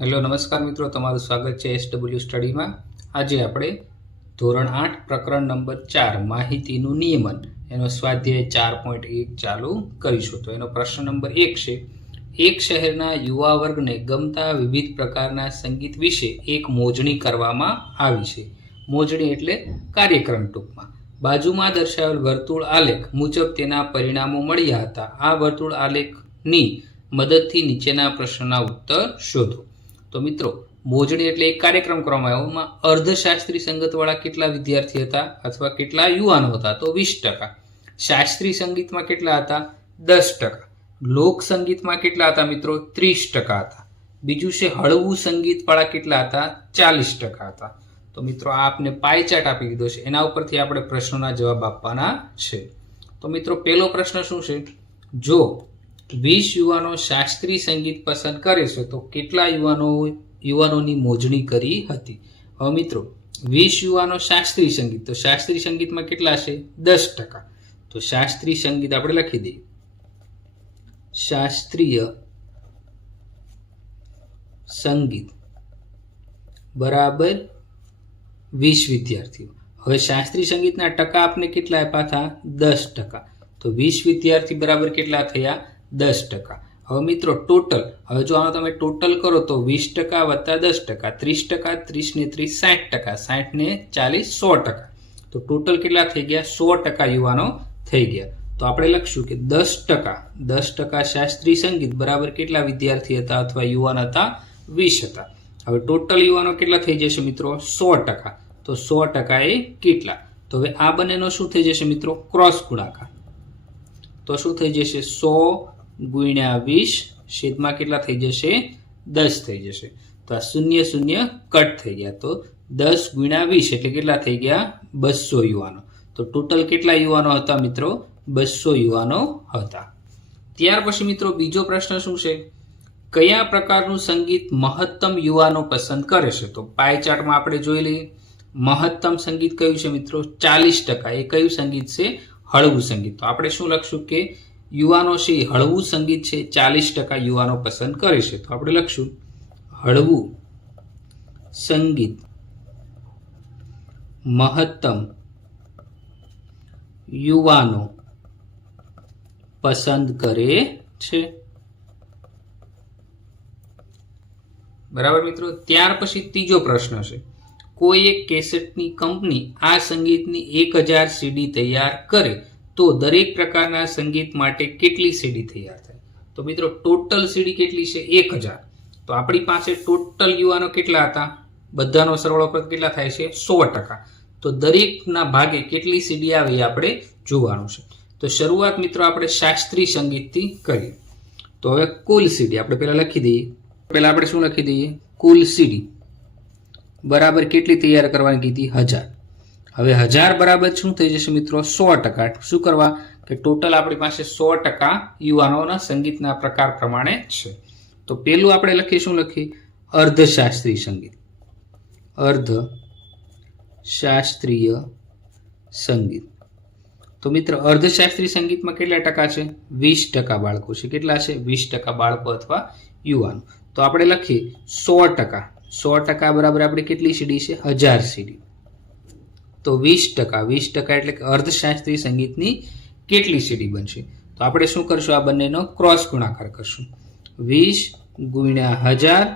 Hello નમસ્કાર મિત્રો, તમારું સ્વાગત છે SW સ્ટડીમાં। આજે આપણે ધોરણ 8 પ્રકરણ નંબર 4 માહિતીનું નિયમન એનો સ્વાધ્યાય 4.1 ચાલુ કરીશું। તો એનો પ્રશ્ન નંબર 1 છે, એક શહેરના યુવા વર્ગને ગમતા વિવિધ પ્રકારના સંગીત વિશે એક મોજણી કરવામાં આવી છે। મોજણી એટલે કાર્યક્રમ ટૂંકમાં। બાજુમાં દર્શાવેલ વર્તુળ આલેખ મુજબ તેના પરિણામો મળ્યા હતા। આ વર્તુળ આલેખની મદદથી નીચેના પ્રશ્નના ઉત્તર શોધો। તો મિત્રો, મોજણી એટલે એક કાર્યક્રમ કરવામાં આવ્યો। એમાં અર્ધશાસ્ત્રીય સંગીતવાળા કેટલા વિદ્યાર્થી હતા અથવા કેટલા યુવાનો હતા? તો 20%। શાસ્ત્રીય સંગીતમાં કેટલા હતા? 10%। લોક સંગીતમાં કેટલા હતા મિત્રો? 30% હતા। બીજું છે હળવું સંગીતવાળા કેટલા હતા? 40% હતા। તો મિત્રો, આ આપને પાઈ ચાર્ટ આપી દીધો છે, એના ઉપરથી આપણે પ્રશ્નોના જવાબ આપવાના છે। તો મિત્રો, પહેલો પ્રશ્ન શું છે? જો 20 યુવાનો શાસ્ત્રીય સંગીત પસંદ કરે છે તો કેટલા યુવાનોની મોજણી કરી હતી? હવે મિત્રો, 20 યુવાનો શાસ્ત્રીય સંગીત, તો શાસ્ત્રીય સંગીતમાં કેટલા છે? 10%। તો શાસ્ત્રીય સંગીત આપણે લખી દઈએ, શાસ્ત્રીય સંગીત બરાબર 20 વિદ્યાર્થીઓ। હવે શાસ્ત્રીય સંગીતના ટકા આપણે કેટલા આપ્યા હતા? 10%। તો 20 વિદ્યાર્થી બરાબર કેટલા થયા? 10%। હવે મિત્રો, ટોટલ, હવે જો આનો તમે ટોટલ કરો તો 20% વત્તા 10%, 30%, 30 ને 30 60%, 60 ને 40 100%। તો ટોટલ કેટલા થઈ ગયા? 100% યુવાનો થઈ ગયા। તો આપણે લખશું કે 10% શાસ્ત્રીય સંગીત બરાબર કેટલા વિદ્યાર્થી હતા અથવા યુવાન હતા? 20 હતા। હવે ટોટલ યુવાનો કેટલા થઈ જશે મિત્રો? 100%। તો 100% એ કેટલા? તો હવે આ બંનેનો શું થઈ જશે મિત્રો? ક્રોસ ગુણાકાર। તો શું થઈ જશે? 100 ગુણ્યા 20 છેદમાં કેટલા થઈ જશે? 10 થઈ જશે। તો આ 0 0 કટ થઈ ગયા। તો 10 ગુણ્યા 20 એટલે કેટલા થઈ ગયા? 200 યુવાનો। તો ટોટલ કેટલા યુવાનો હતા મિત્રો? 200 યુવાનો હતા। ત્યાર પછી મિત્રો, બીજો પ્રશ્ન શું છે? કયા પ્રકારનું સંગીત મહત્તમ યુવાનો પસંદ કરે છે? તો પાઈ ચાર્ટમાં આપણે જોઈ લઈએ। મહત્તમ સંગીત કયું છે મિત્રો? 40%। એ કયું સંગીત છે? હળવું સંગીત। તો આપણે શું લખશું કે યુવાનો છે હળવું સંગીત છે 40% યુવાનો પસંદ કરે છે। તો આપણે લખશું હળવું સંગીત મહત્તમ યુવાનો પસંદ કરે છે, બરાબર મિત્રો। ત્યાર પછી ત્રીજો પ્રશ્ન છે, કોઈ એક કેસેટની કંપની આ સંગીતની 1000 સીડી તૈયાર કરે તો દરેક પ્રકારના સંગીત માટે કેટલી સીડી તૈયાર થાય? તો મિત્રો, ટોટલ સીડી કેટલી છે? 1000। તો આપણી પાસે ટોટલ યુવાનો કેટલા હતા? બધાનો સરવાળો પર કેટલા થાય છે? 100%। તો દરેકના ભાગે કેટલી સીડી આવે એ આપણે જોવાનું છે। તો શરૂઆત મિત્રો આપણે શાસ્ત્રીય સંગીતથી કરીએ। તો હવે કુલ સીડી આપણે પહેલા લખી દઈએ। પહેલા આપણે શું લખી દઈએ? કુલ સીડી બરાબર કેટલી તૈયાર કરવાની કીધી? 1000। હવે 1000 બરાબર શું થઈ જશે મિત્રો? 100%। શું કરવા? કે ટોટલ આપણી પાસે 100% યુવાનોના સંગીતના પ્રકાર પ્રમાણે છે। તો પેલું આપણે લખીએ, શું લખીએ? અર્ધશાસ્ત્રીય સંગીત। અર્ધશાસ્ત્રીય સંગીત। તો મિત્ર, અર્ધશાસ્ત્રીય સંગીતમાં કેટલા ટકા છે? 20% બાળકો છે। કેટલા છે? 20% બાળકો અથવા યુવાનો। તો આપણે લખીએ 100%। 100% બરાબર આપણે કેટલી સીડી છે? 1000 સીડી। તો 20% એટલે કે અર્ધશાસ્ત્રીય સંગીતની કેટલી સીડી બનશે? તો આપણે શું કરશું? આ બંનેનો ક્રોસ ગુણાકાર કરશું। 20 ગુણ્યા 1000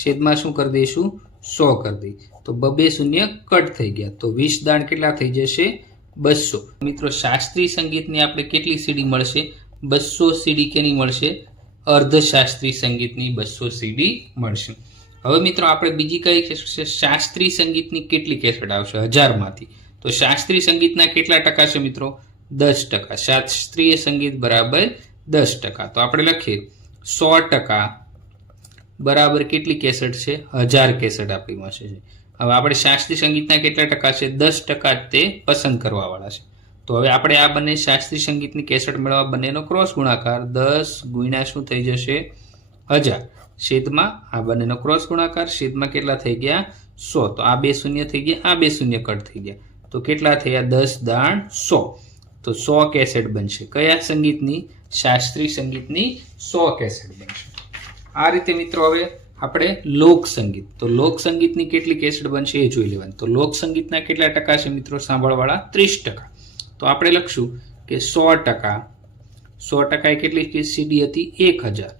છેદમાં શું કરી દઈશું? 100 કરી દઈએ। તો 2 શૂન્ય કટ થઈ ગયા। તો 20 દાણ કેટલા થઈ જશે? 200। મિત્રો, શાસ્ત્રીય સંગીતની આપણે કેટલી સીડી મળશે? 200 સીડી કેની મળશે? અર્ધશાસ્ત્રીય સંગીતની 200 સીડી મળશે। હવે મિત્રો, આપણે બીજી કઈ કેસેટ છે? શાસ્ત્રીય સંગીતની કેટલી કેસેટ આવશે 1000 માંથી? તો શાસ્ત્રીય સંગીતના કેટલા ટકા છે મિત્રો? 10%। શાસ્ત્રીય સંગીત બરાબર 10%। તો આપણે લખીએ 100% બરાબર કેટલી કેસેટ છે? 1000 કેસેટ આપણી પાસે છે। હવે આપણે શાસ્ત્રીય સંગીતના કેટલા ટકા છે? 10% તે પસંદ કરવા વાળા છે। તો હવે આપણે આ બંને શાસ્ત્રીય સંગીતની કેસેટ મેળવવા બંનેનો ક્રોસ ગુણાકાર 10 ગુણ્યા શું થઈ જશે? 1000 છેદમાં આ બંનેનો ક્રોસ ગુણાકાર છેદમાં કેટલા થઈ ગયા? 100। તો આ 2 શૂન્ય થઈ ગયા, આ 2 શૂન્ય કટ થઈ ગયા। તો કેટલા થયા? 10 દાણ 100। તો 100 કેસેટ બનશે। કયા સંગીતની? શાસ્ત્રીય સંગીતની 100 કેસેટ બનશે। આ રીતે મિત્રો હવે આપણે લોક સંગીત, તો લોક સંગીતની કેટલી કેસેટ બનશે એ જોઈ લેવાની. તો લોક સંગીતના કેટલા ટકા છે મિત્રો સાંભળવાળા? 30%. તો આપણે લખશું કે 100%. 100% એ કેટલી સીડી હતી? 1000.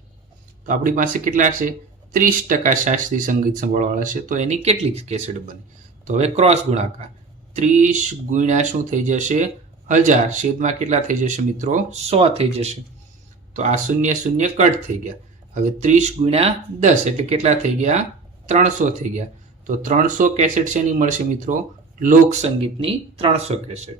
તો આપણી પાસે કેટલા છે? 30% શાસ્ત્રીય સંગીત સાંભળવાળા છે. તો એની કેટલી કેસેટ બને? તો હવે ક્રોસ ગુણાકાર 30 ગુણ્યા શું થઈ જશે? 1000 છેદમાં કેટલા થઈ જશે મિત્રો? 100 થઈ જશે. તો આ 0 0 કટ થઈ ગયા. હવે 30 ગુણ્યા 10 એટલે કેટલા થઈ ગયા? 300 થઈ ગયા. તો 300 કેસેટ શેની મળશે મિત્રો? લોક સંગીતની 300 કેસેટ.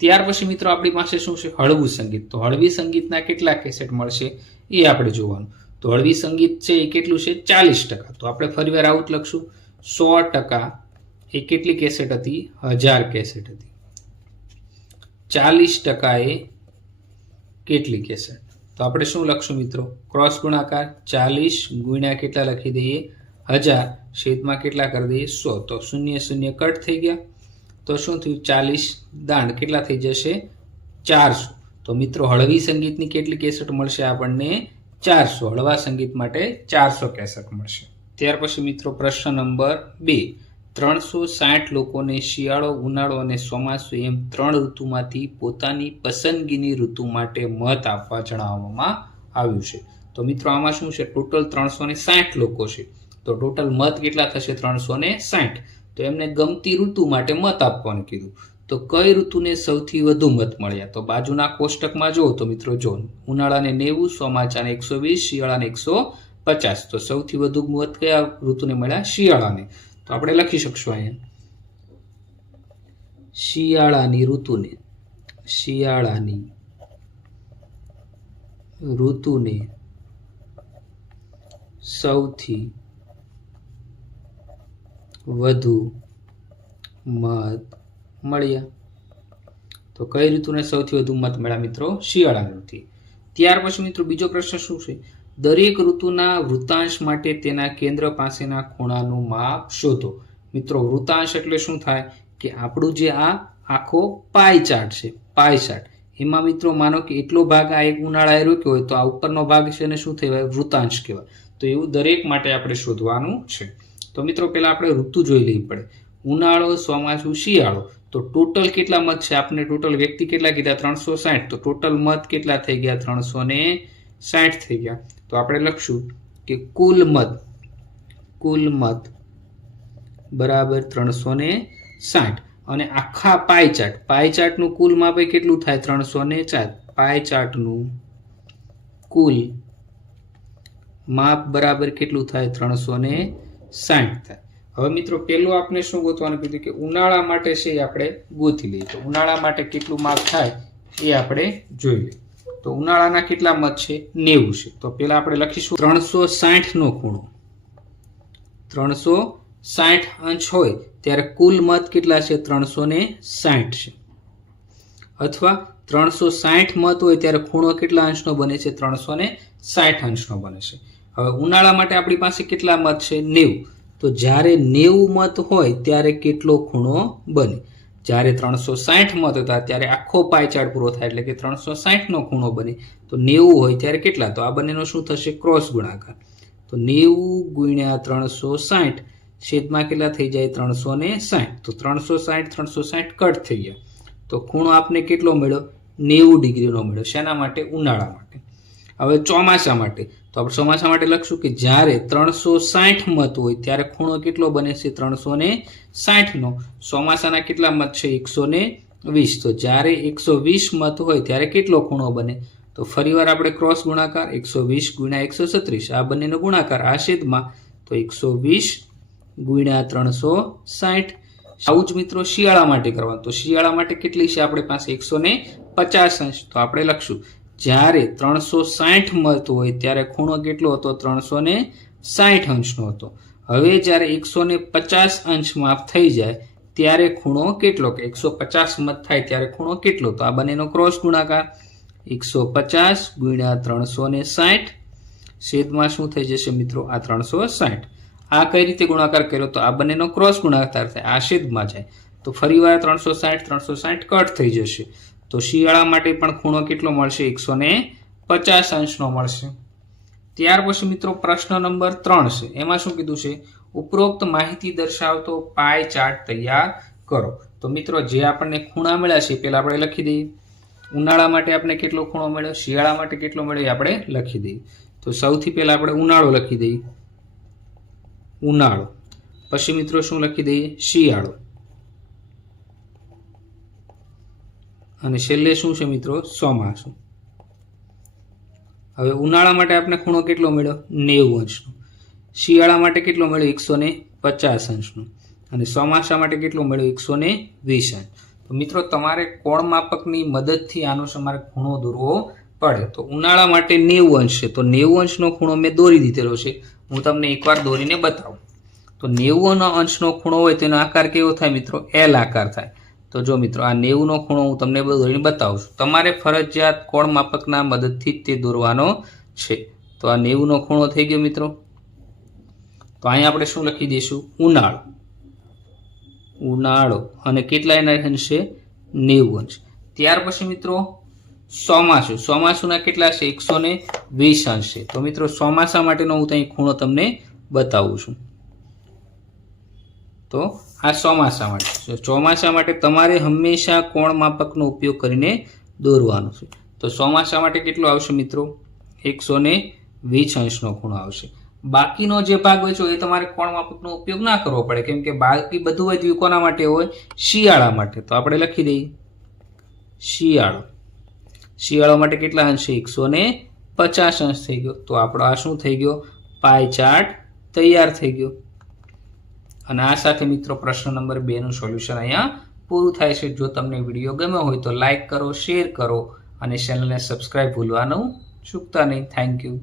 ત્યાર પછી મિત્રો આપણી પાસે શું છે? હળવું સંગીત. તો હળવી સંગીતના કેટલા કેસેટ મળશે એ આપણે જોવાનું. તો હળવી સંગીત છે એ કેટલું છે? 40%. તો આપણે ફરીવાર આવું જ લખશું. 100% એ કેટલી કેસેટ હતી? 1000 કેસેટ હતી. 40% એ કેટલી કેસેટ? તો આપણે શું લખશું મિત્રો? ક્રોસ ગુણાકાર 40 ગુણ્યા કેટલા લખી દઈએ? 1000 છેદમાં કેટલા કરી દઈએ? 100. તો 0 0 કટ થઈ ગયા. તો શું થયું? 40 દાંડ કેટલા થઈ જશે? 400. તો મિત્રો હળવી સંગીતની કેટલી કેસેટ મળશે આપણને? 400. હળવા સંગીત માટે 400 કેસેટ મળશે. ત્યાર પછી મિત્રો પ્રશ્ન નંબર 2. 360 લોકોને શિયાળો, ઉનાળો અને ચોમાસું એમ 3 ઋતુમાંથી પોતાની પસંદગીની ઋતુ માટે મત આપવા જણાવવામાં આવ્યું છે. તો મિત્રો આમાં શું છે? ટોટલ 360 લોકો છે. તો ટોટલ મત કેટલા થશે? 360. તો એમને ગમતી ઋતુ માટે મત આપવાનું કીધું. તો કઈ ઋતુને સૌથી વધુ મત મળ્યા? તો બાજુના કોષ્ટકમાં જુઓ તો મિત્રો જો ઉનાળાને 90, ચોમાસાને 120, શિયાળાને 150. તો સૌથી વધુ મત કયા ઋતુને મળ્યા? શિયાળાને. તો આપણે લખી શકશું અહીંયા શિયાળાની ઋતુને, શિયાળાની ઋતુને સૌથી વધુ મત મળ્યા. તો કઈ ઋતુને સૌથી વધુ મત મળ્યા મિત્રો? શિયાળાની ઋતુ. ત્યાર પછી મિત્રો બીજો પ્રશ્ન શું છે? દરેક ઋતુના વૃત્તાંશ માટે તેના કેન્દ્ર પાસેના ખૂણાનું માપ શોધો. મિત્રો વૃત્તાંશ એટલે શું થાય? કે આપણું જે આ આખો પાઈ ચાર્ટ છે, પાઈ ચાર્ટ, એમાં મિત્રો માનો કે એટલો ભાગ આ એક ઉનાળાએ રોક્યો હોય તો આ ઉપરનો ભાગ છે એને શું કહેવાય? વૃત્તાંશ કહેવાય. તો એવું દરેક માટે આપણે શોધવાનું છે. તો મિત્રો પહેલા આપણે ઋતુ જોઈ લેવી પડે. ઉનાળો, ચોમાસું, શિયાળો. તો ટોટલ કેટલા મત છે? આપણે ટોટલ વ્યક્તિ કેટલા કીધા? 360. તો ટોટલ મત કેટલા થઈ ગયા? 360 થઈ ગયા. તો આપણે લખશું કે કુલ મત બરાબર 360. અને આખા પાઈ ચાર્ટનું કુલ માપ કેટલું થાય? 304. પાઈ ચાર્ટનું કુલ માપ બરાબર કેટલું થાય? 360 થાય. હવે મિત્રો પેલું આપણે શું ગોતવાનું કીધું? કે ઉનાળા માટે છે એ આપણે ગોતી લઈએ. તો ઉનાળા માટે કેટલું માપ થાય એ આપણે જોઈ લઈએ. તો ઉનાળાના કેટલા મત છે? 90 છે. તો પેલા આપણે લખીશું 360 નો ખૂણો. 360 અંશ હોય ત્યારે કુલ મત કેટલા છે? 360 છે. અથવા 360 મત હોય ત્યારે ખૂણો કેટલા અંશનો બને છે? 360 અંશનો બને છે. હવે ઉનાળા માટે આપણી પાસે કેટલા મત છે? 90. તો જ્યારે 90 મત હોય ત્યારે કેટલો ખૂણો બને? જ્યારે 360 મત હતા ત્યારે આખો પાઈ ચાર્ટ પૂરો થાય એટલે કે 360 નો ખૂણો બને. તો 90 હોય ત્યારે કેટલા? તો આ બંનેનો શું થશે? ક્રોસ ગુણાકાર. તો 90 ગુણ્યા 360 છેદમાં કેટલા થઈ જાય? 360. તો 360 કટ થઈ ગયા. તો ખૂણો આપને કેટલો મળ્યો? 90 ડિગ્રીનો મળ્યો. શેના માટે? ઉનાળા માટે. હવે ચોમાસા માટે. તો આપણે ચોમાસા માટે લખશું કે જ્યારે 360 મત હોય ત્યારે ખૂણો કેટલો બને છે? 360 નો. ચોમાસાના કેટલા મત છે? 120. તો જ્યારે 120 મત હોય ત્યારે કેટલો ખૂણો બને? તો ફરીવાર આપણે ક્રોસ ગુણાકાર 120 ગુણ્યા 136. આ બંનેનો ગુણાકાર આ છેદમાં. તો 120 ગુણ્યા 360. આવું જ મિત્રો શિયાળા માટે કરવાનું. તો શિયાળા માટે કેટલી છે આપણી પાસે? 150 અંશ. તો આપણે લખશું જ્યારે 360 મત હોય ત્યારે ખૂણો કેટલો હતો? 360 અંશનો હતો. હવે જ્યારે 150 અંશ માપ થઈ જાય ત્યારે ખૂણો કેટલો? કે 150 મત થાય ત્યારે ખૂણો કેટલો? તો આ બંનેનો ક્રોસ ગુણાકાર 150 ગુણ્યા 360 છેદમાં શું થઈ જશે મિત્રો? આ 360. આ કઈ રીતે ગુણાકાર કર્યો? તો આ બંનેનો ક્રોસ ગુણાકાર થાય, આ છેદમાં જાય. તો ફરીવાર 360 કટ થઈ જશે. તો શિયાળા માટે પણ ખૂણો કેટલો મળશે? 150 અંશનો મળશે. ત્યાર પછી મિત્રો પ્રશ્ન નંબર 3 છે. એમાં શું કીધું છે? ઉપરોક્ત માહિતી દર્શાવતો પાય ચાર્ટ તૈયાર કરો. તો મિત્રો જે આપણને ખૂણા મળ્યા છે પેલા આપણે લખી દઈએ. ઉનાળા માટે આપણે કેટલો ખૂણો મળ્યો, શિયાળા માટે કેટલો મળ્યો એ આપણે લખી દઈએ. તો સૌથી પહેલા આપણે ઉનાળો લખી દઈએ, ઉનાળો. પછી મિત્રો શું લખી દઈએ? શિયાળો. અને છેલ્લે શું છે મિત્રો? ચોમાસું. હવે ઉનાળા માટે આપણે ખૂણો કેટલો મળ્યો? 90 અંશનો. શિયાળા માટે કેટલો મળ્યો? 150 અંશનો. અને ચોમાસા માટે કેટલો મળ્યો? 120 અંશ. તો મિત્રો તમારે કોણ માપકની મદદથી આનો તમારે ખૂણો દોરવો પડે. તો ઉનાળા માટે 90 અંશ છે, તો 90 અંશનો ખૂણો મેં દોરી દીધેલો છે. હું તમને એકવાર દોરીને બતાવું. તો 90 અંશનો ખૂણો હોય તેનો આકાર કેવો થાય મિત્રો? એલ આકાર થાય. તો જો મિત્રો આ 90નો ખૂણો હું તમને દોરીને બતાવું છું. તમારે ફરજિયાત કોણ માપકના મદદથી જ તે દોરવાનો છે. તો આ 90નો ખૂણો થઈ ગયો મિત્રો. તો અહીંયા આપણે શું લખી દઈશું? ઉનાળો. ઉનાળો. અને કેટલા એના અંશ છે? 90 અંશ. ત્યાર પછી મિત્રો ચોમાસું. ચોમાસુના કેટલા છે? 120 અંશ છે. તો મિત્રો ચોમાસા માટેનો હું ત્યાં ખૂણો તમને બતાવું છું. તો આ ચોમાસા માટે. ચોમાસા માટે તમારે હંમેશા કોણ માપકનો ઉપયોગ કરીને દોરવાનો છે. તો ચોમાસા માટે કેટલો આવશે મિત્રો? 120 અંશનો ખૂણો આવશે. બાકીનો જે ભાગ હોય છે એ તમારે કોણ માપકનો ઉપયોગ ના કરવો પડે, કેમ કે બાકી બધું વધ્યું કોના માટે હોય? શિયાળા માટે. તો આપણે લખી દઈએ શિયાળો. શિયાળા માટે કેટલા અંશ છે? 150 અંશ થઈ ગયો. તો આપણો આ શું થઈ ગયો? પાય ચાર્ટ તૈયાર થઈ ગયો. અને આ સાથે મિત્રો પ્રશ્ન નંબર 2 નું સોલ્યુશન અહીંયા પૂરું થાય છે. જો તમને વિડીયો ગમ્યો હોય તો લાઈક કરો, શેર કરો અને ચેનલને સબસ્ક્રાઇબ ભૂલવાનું ચૂકતા નહીં. Thank you.